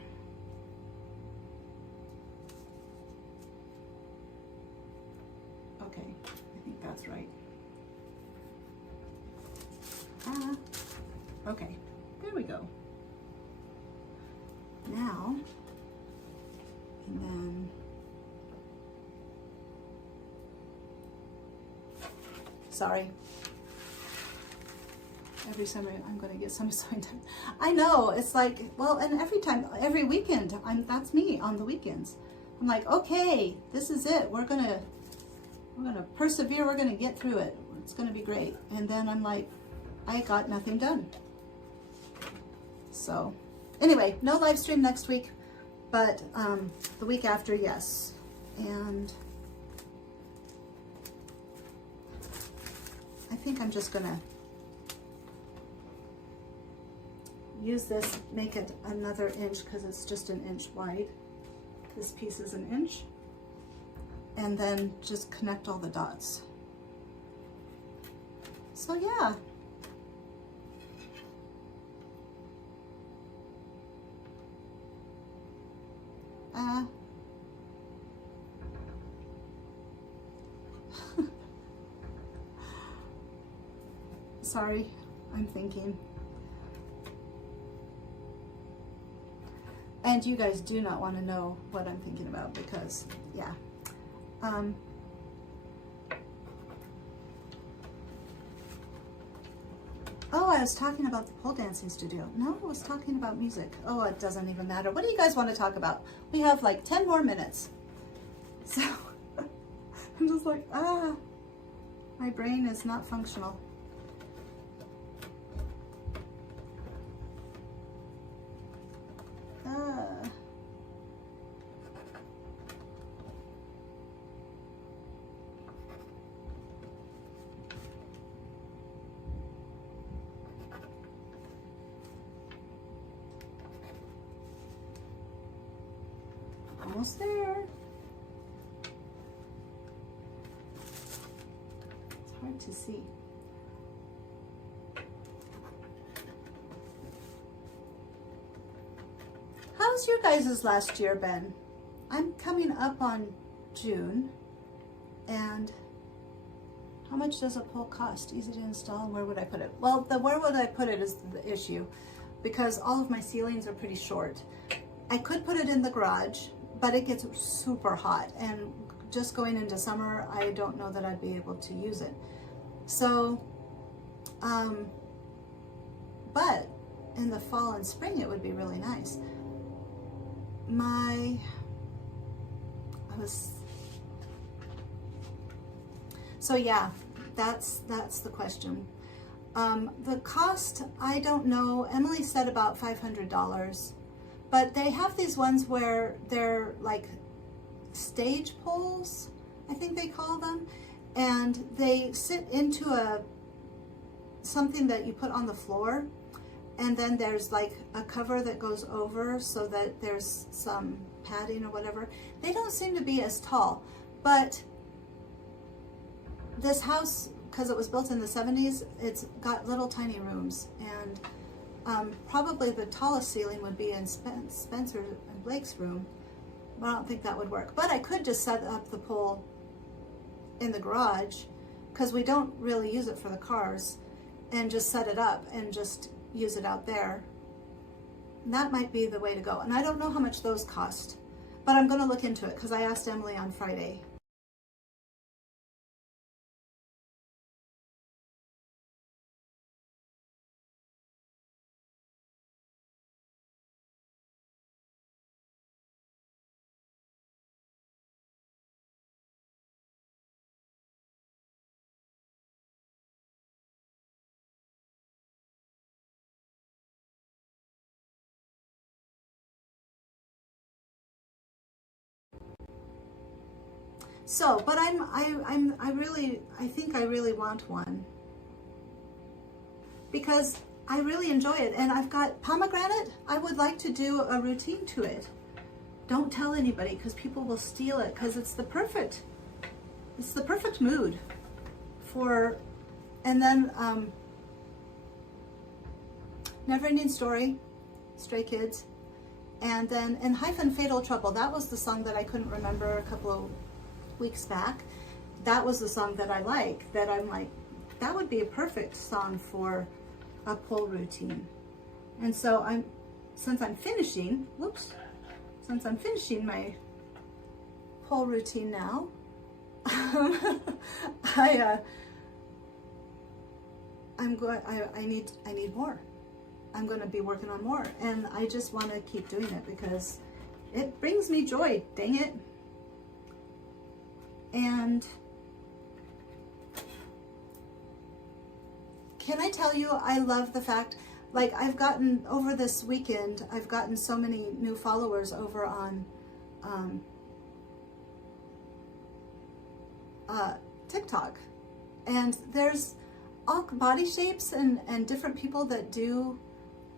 Okay, I think that's right. Okay, there we go. Now, and then sorry. Every summer I'm going to get some sewing done. I know, it's like, well, and every weekend, that's me on the weekends. I'm like, okay, this is it. We're gonna persevere. We're gonna get through it. It's gonna be great. And then I'm like, I got nothing done. So anyway, no live stream next week, but the week after, yes. And I think I'm just gonna use this, make it another inch because it's just an inch wide. This piece is an inch. And then just connect all the dots. So yeah. Sorry, I'm thinking. And you guys do not want to know what I'm thinking about because, yeah. Oh, I was talking about the pole dancing studio. No, I was talking about music. Oh, it doesn't even matter. What do you guys want to talk about? We have like 10 more minutes. So, I'm just like, my brain is not functional. Almost there. It's hard to see. How's your guys' last year been? I'm coming up on June, and how much does a pole cost? Easy to install, and where would I put it? Well, where would I put it is the issue, because all of my ceilings are pretty short. I could put it in the garage, but it gets super hot, and just going into summer, I don't know that I'd be able to use it. So, but in the fall and spring, it would be really nice. So yeah, that's the question. The cost, I don't know. Emily said about $500. But they have these ones where they're like stage poles, I think they call them, and they sit into something that you put on the floor, and then there's like a cover that goes over so that there's some padding or whatever. They don't seem to be as tall, but this house, because it was built in the 70s, it's got little tiny rooms, and probably the tallest ceiling would be in Spencer and Blake's room, but I don't think that would work. But I could just set up the pole in the garage, because we don't really use it for the cars, and just set it up and just use it out there. that might be the way to go. And I don't know how much those cost, but I'm going to look into it because I asked Emily on Friday. So, but I think I really want one because I really enjoy it. And I've got pomegranate. I would like to do a routine to it. Don't tell anybody because people will steal it because it's the perfect mood for, and then Never Ending Story, Stray Kids, and then in hyphen Fatal Trouble. That was the song that I couldn't remember a couple of weeks back. That was the song that I like, that I'm like, that would be a perfect song for a pull routine. And so since I'm finishing my pull routine now, I need more. I'm going to be working on more, and I just want to keep doing it because it brings me joy, dang it. And can I tell you, I love the fact, like over this weekend, I've gotten so many new followers over on TikTok. And there's all body shapes and different people that do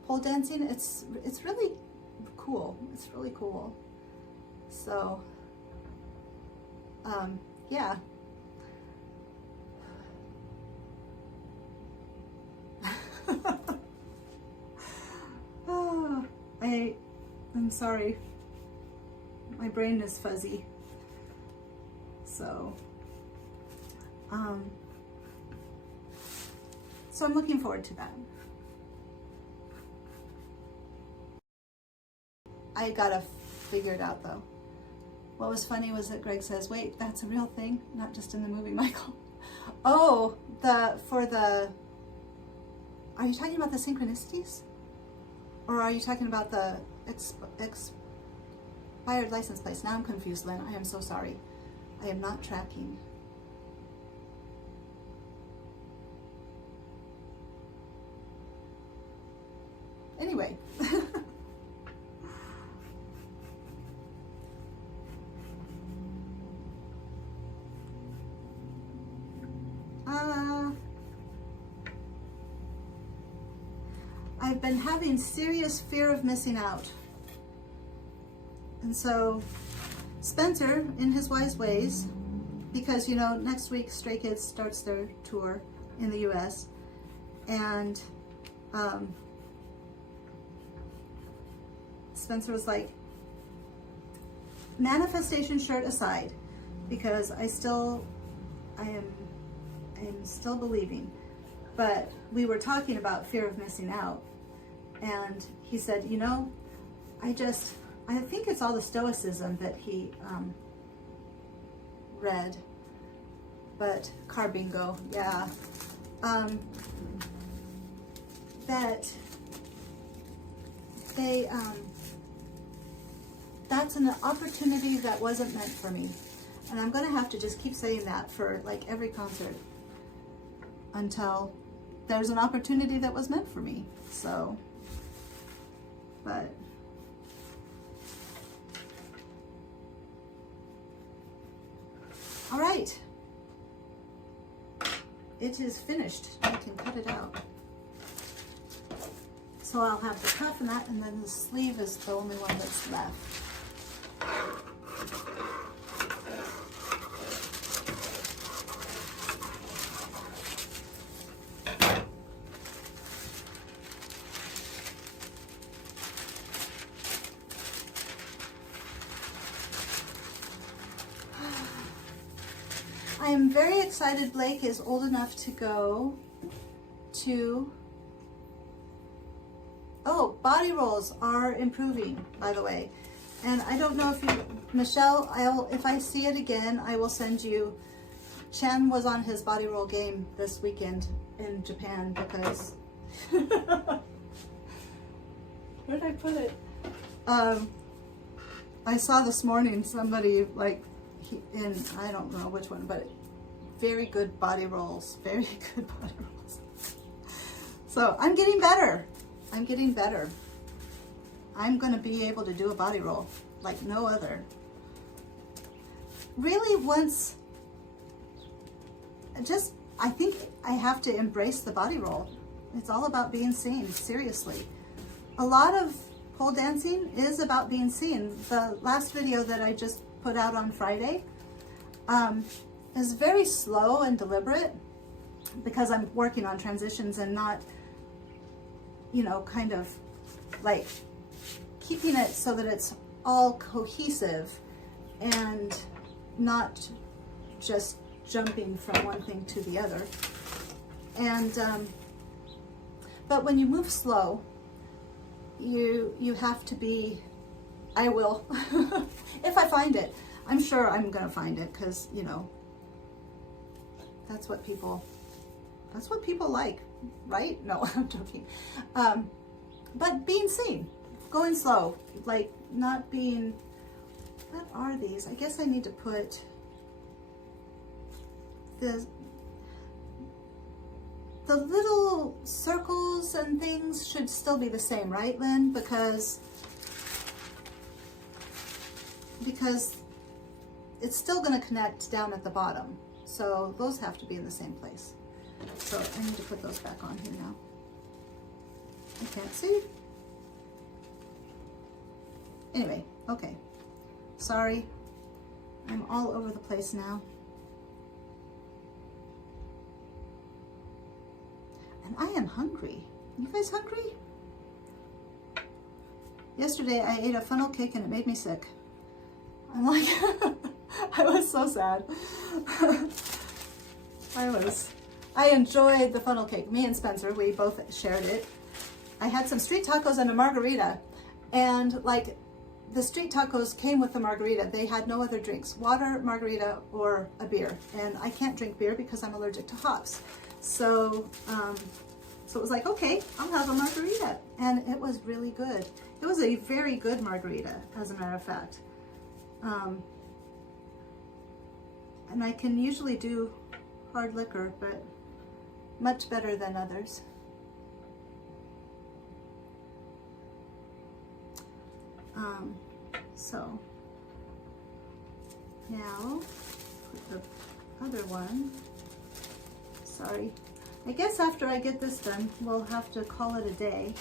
pole dancing. It's really cool. It's really cool. So, yeah. Oh, I'm sorry. My brain is fuzzy. So, so I'm looking forward to that. I gotta figure it out though. What was funny was that Greg says, wait, that's a real thing, not just in the movie, Michael. Oh, are you talking about the synchronicities? Or are you talking about the expired license plates? Now I'm confused, Lynn. I am so sorry. I am not tracking. Anyway. I've been having serious fear of missing out. And so Spencer, in his wise ways, because next week Stray Kids starts their tour in the US, and Spencer was like, manifestation shirt aside, because I am still believing, but we were talking about fear of missing out, and he said, I think it's all the Stoicism that he read, but car bingo, yeah, that they that's an opportunity that wasn't meant for me. And I'm gonna have to just keep saying that for like every concert until there's an opportunity that was meant for me. So, but all right, it is finished. I can cut it out. So I'll have the cuff and that, and then the sleeve is the only one that's left. I am very excited Blake is old enough to go to, oh, body rolls are improving, by the way. And I don't know if you, Michelle, if I see it again, I will send you. Chen was on his body roll game this weekend in Japan because, where did I put it? I saw this morning somebody like, I don't know which one, but very good body rolls, very good body rolls. So I'm getting better. I'm getting better. I'm gonna be able to do a body roll like no other. Really, I think I have to embrace the body roll. It's all about being seen, seriously. A lot of pole dancing is about being seen. The last video that I just put out on Friday is very slow and deliberate because I'm working on transitions and not, you know, kind of like keeping it so that it's all cohesive and not just jumping from one thing to the other. And but when you move slow, you have to be, I will, if I find it. I'm sure I'm gonna find it because, you know, that's what people like, right? No, I'm joking. But being seen, going slow, like not being, what are these? I guess I need to put the little circles and things should still be the same, right, Lynn? Because it's still going to connect down at the bottom. So those have to be in the same place. So I need to put those back on here now. I can't see. Anyway, okay. Sorry. I'm all over the place now. And I am hungry. You guys hungry? Yesterday I ate a funnel cake and it made me sick. I'm like, I was so sad. I enjoyed the funnel cake. Me and Spencer, we both shared it. I had some street tacos and a margarita. And like, the street tacos came with the margarita. They had no other drinks, water, margarita, or a beer. And I can't drink beer because I'm allergic to hops. So it was like, okay, I'll have a margarita. And it was really good. It was a very good margarita, as a matter of fact. And I can usually do hard liquor, but much better than others. So now put the other one. Sorry. I guess after I get this done, we'll have to call it a day.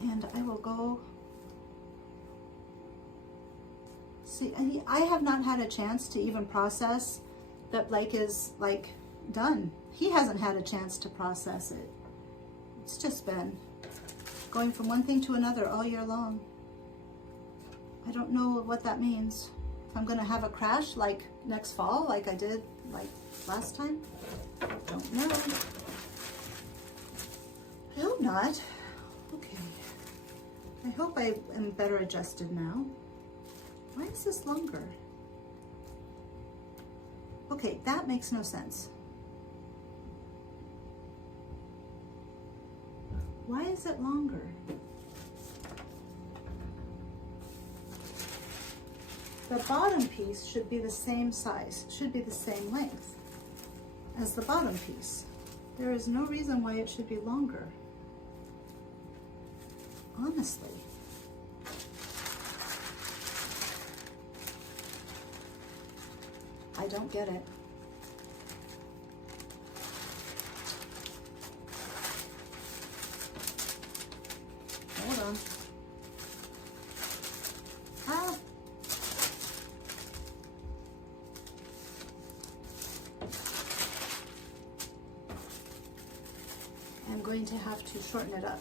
And I will go see. I have not had a chance to even process that Blake is like done. He hasn't had a chance to process it. It's just been going from one thing to another all year long. I don't know what that means. If I'm gonna have a crash like next fall, like I did like last time, don't know. I hope not. Okay. I hope I am better adjusted now. Why is this longer? Okay, that makes no sense. Why is it longer? The bottom piece should be the same size, should be the same length as the bottom piece. There is no reason why it should be longer. Honestly. I don't get it. Hold on. Ah. I'm going to have to shorten it up.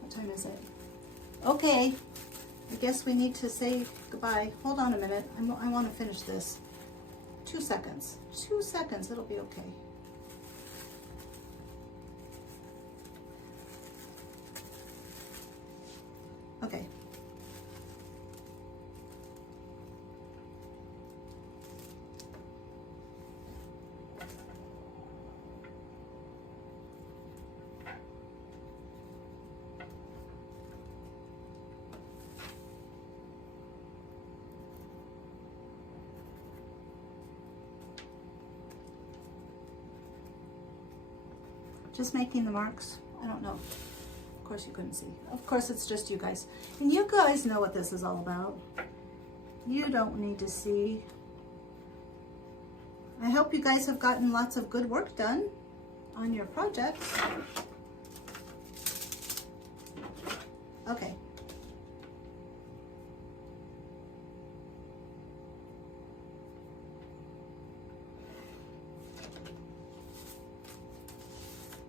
What time is it? Okay. I guess we need to say goodbye. Hold on a minute. I want to finish this. 2 seconds. 2 seconds. It'll be okay. Okay. Just making the marks. I don't know. Of course you couldn't see. Of course it's just you guys. And you guys know what this is all about. You don't need to see. I hope you guys have gotten lots of good work done on your projects. Okay.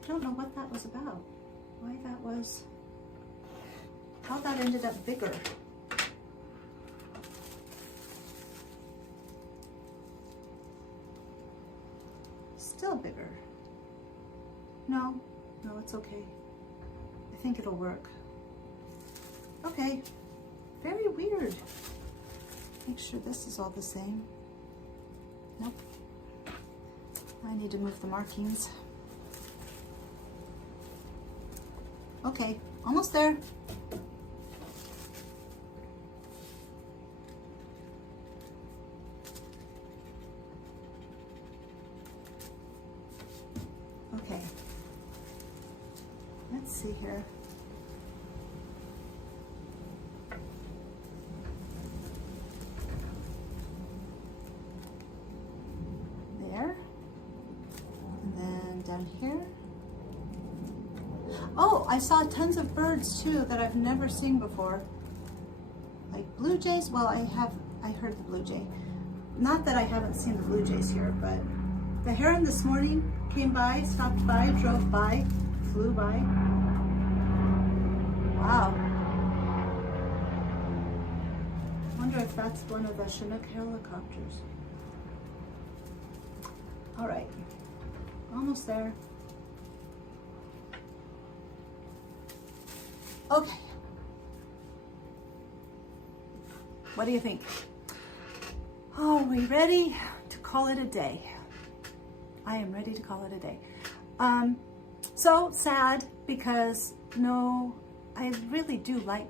I don't know what that was about. Why that was, how that ended up bigger. Still bigger. No, it's okay. I think it'll work. Okay, very weird. Make sure this is all the same. Nope. I need to move the markings. Okay, almost there. Okay, let's see here. There, and then down here. Oh, I saw tons of birds too that I've never seen before. Like blue jays. Well, I heard the blue jay. Not that I haven't seen the blue jays here, but the heron this morning came by, stopped by, drove by, flew by. Wow. I wonder if that's one of the Chinook helicopters. All right, almost there. Okay. What do you think? Are we ready to call it a day? I am ready to call it a day. So sad because no, I really do like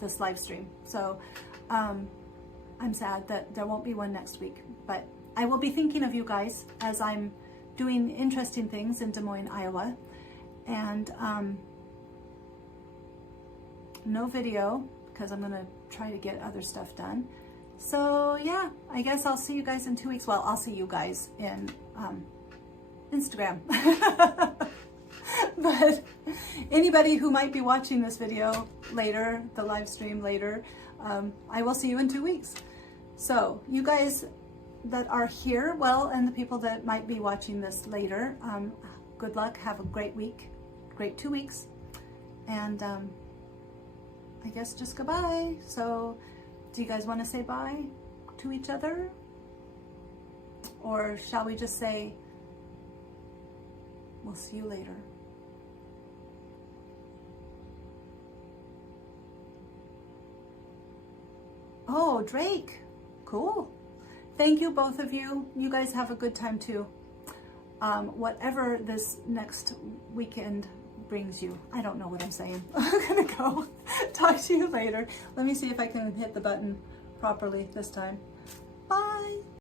this live stream. So I'm sad that there won't be one next week, but I will be thinking of you guys as I'm doing interesting things in Des Moines, Iowa. And no video because I'm gonna try to get other stuff done. So yeah, I guess I'll see you guys in 2 weeks. Well, I'll see you guys in Instagram. But anybody who might be watching this video later, the live stream later, I will see you in 2 weeks. So you guys that are here, well, and the people that might be watching this later, good luck, have a great week, great 2 weeks, and I guess just goodbye. So do you guys want to say bye to each other? Or shall we just say, we'll see you later? Oh, Drake. Cool. Thank you, both of you. You guys have a good time too. Whatever this next weekend brings you. I don't know what I'm saying. I'm gonna go. Talk to you later. Let me see if I can hit the button properly this time. Bye.